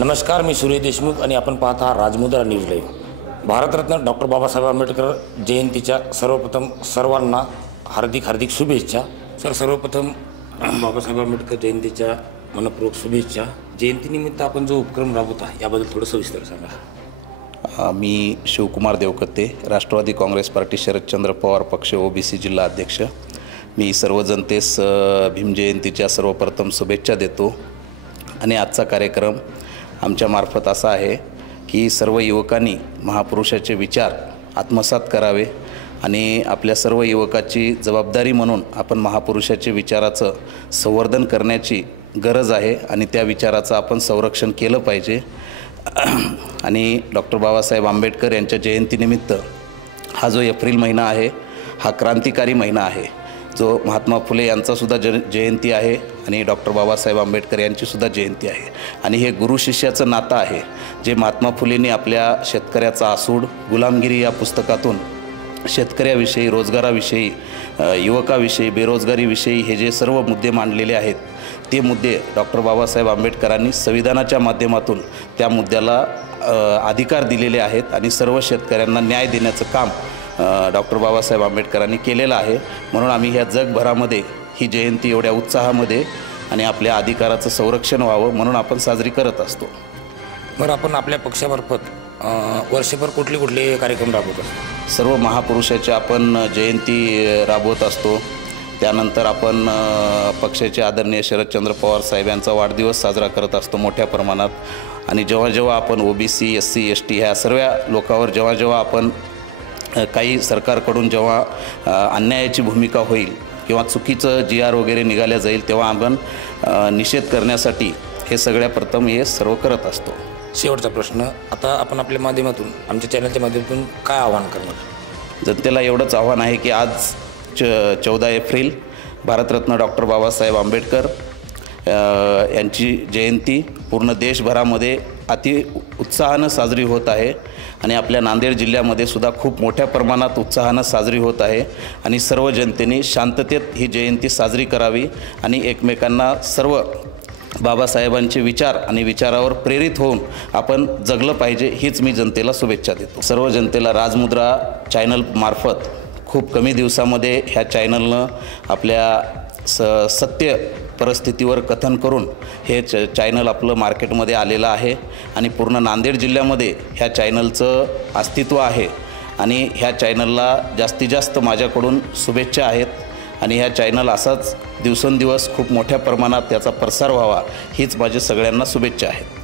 नमस्कार, मी सूर्य देशमुख आणि आपण पाहत आहात Rajmudra news live. Bharat Ratna doctor Babasaheb Ambedkar जयंतीच्या सर्वप्रथम सर्वांना हार्दिक शुभेच्छा। सर, सर्वप्रथम बाबासाहेब आंबेडकर जयंतीच्या मनपूर्वक शुभेच्छा। जयंतीनिमित्त आपण जो उपक्रम राबवत आहे याबद्दल थोडं सविस्तर सांगा। मी शिवकुमार देवकते, राष्ट्रवादी काँग्रेस पार्टी शरदचंद्र पवार पक्ष ओबीसी जिल्हा अध्यक्ष। मी सर्व जनतेस भीम जयंतीच्या सर्वप्रथम शुभेच्छा देतो। आणि आजचा कार्यक्रम आमच्या मार्फत असा आहे की सर्व युवकांनी महापुरुषाचे विचार आत्मसात करावे आणि आपल्या सर्व युवकाची जबाबदारी म्हणून आपण महापुरुषाचे विचाराचं संवर्धन करण्याची गरज आहे आणि त्या विचाराचं आपण संरक्षण केलं पाहिजे। आणि डॉक्टर बाबासाहेब आंबेडकर यांच्या जयंतीनिमित्त हा जो एप्रिल महिना आहे हा क्रांतिकारी महिना आहे, जो महात्मा फुले यांचासुद्धा जयंती आहे आणि डॉक्टर बाबासाहेब आंबेडकर यांचीसुद्धा जयंती आहे। आणि हे गुरु शिष्याचं नातं आहे, जे महात्मा फुलेंनी आपल्या शेतकऱ्याचा आसूड गुलामगिरी या पुस्तकातून शेतकऱ्याविषयी, रोजगाराविषयी, युवकाविषयी, बेरोजगारीविषयी हे जे सर्व मुद्दे मांडलेले आहेत ते मुद्दे डॉक्टर बाबासाहेब आंबेडकरांनी संविधानाच्या माध्यमातून त्या मुद्द्याला अधिकार दिलेले आहेत आणि सर्व शेतकऱ्यांना न्याय देण्याचं काम डॉक्टर बाबासाहेब आंबेडकरांनी केलेलं आहे। म्हणून आम्ही ह्या जगभरामध्ये ही जयंती एवढ्या उत्साहामध्ये आणि आपल्या अधिकाराचं संरक्षण व्हावं म्हणून आपण साजरी करत असतो। बरं, आपण आपल्या पक्षामार्फत वर्षभर कुठले कार्यक्रम राबवत असतो? सर्व महापुरुषाच्या आपण जयंती राबवत असतो। त्यानंतर आपण पक्षाचे आदरणीय शरदचंद्र पवार साहेब यांचा वाढदिवस साजरा करत असतो मोठ्या प्रमाणात। आणि जेव्हा आपण ओबीसी, एससी, एसटी ह्या सर्व लोकांवर जेव्हा आपण काही सरकारकडून जेव्हा अन्यायाची भूमिका होईल किंवा चुकीचं GR वगैरे निघाल्या जाईल तेव्हा आपण निषेध करण्यासाठी हे सगळ्यात प्रथम हे सर्व करत असतो। शेवटचा प्रश्न, आता आपण आपल्या माध्यमातून, आमच्या चॅनलच्या माध्यमातून काय आवाहन करणार? जनतेला एवढंच आव्हान आहे की आज 14 एप्रिल भारतरत्न डॉक्टर बाबासाहेब आंबेडकर यांची जयंती पूर्ण देशभरामध्ये अति उत्साहानं साजरी होत आहे आणि आपल्या नांदेड जिल्ह्यामध्ये सुद्धा खूप मोठ्या प्रमाणात उत्साहानं साजरी होत आहे। आणि सर्व जनतेने शांततेत ही जयंती साजरी करावी आणि एकमेकांना सर्व बाबासाहेबांचे विचार आणि विचारावर प्रेरित होऊन आपण जगलं पाहिजे, हीच मी जनतेला शुभेच्छा देतो। सर्व जनतेला राजमुद्रा चॅनलमार्फत खूप कमी दिवसामध्ये ह्या चॅनलनं आपल्या सत्य परिस्थितीवर कथन करून हे चॅनल आपलं मार्केटमध्ये आलेलं आहे आणि पूर्ण नांदेड जिल्ह्यामध्ये ह्या चॅनलचं अस्तित्व आहे। आणि ह्या चॅनलला जास्तीत जास्त माझ्याकडून शुभेच्छा आहेत आणि ह्या चॅनल असाच दिवसेंदिवस खूप मोठ्या प्रमाणात त्याचा प्रसार व्हावा हीच माझी सगळ्यांना शुभेच्छा आहेत।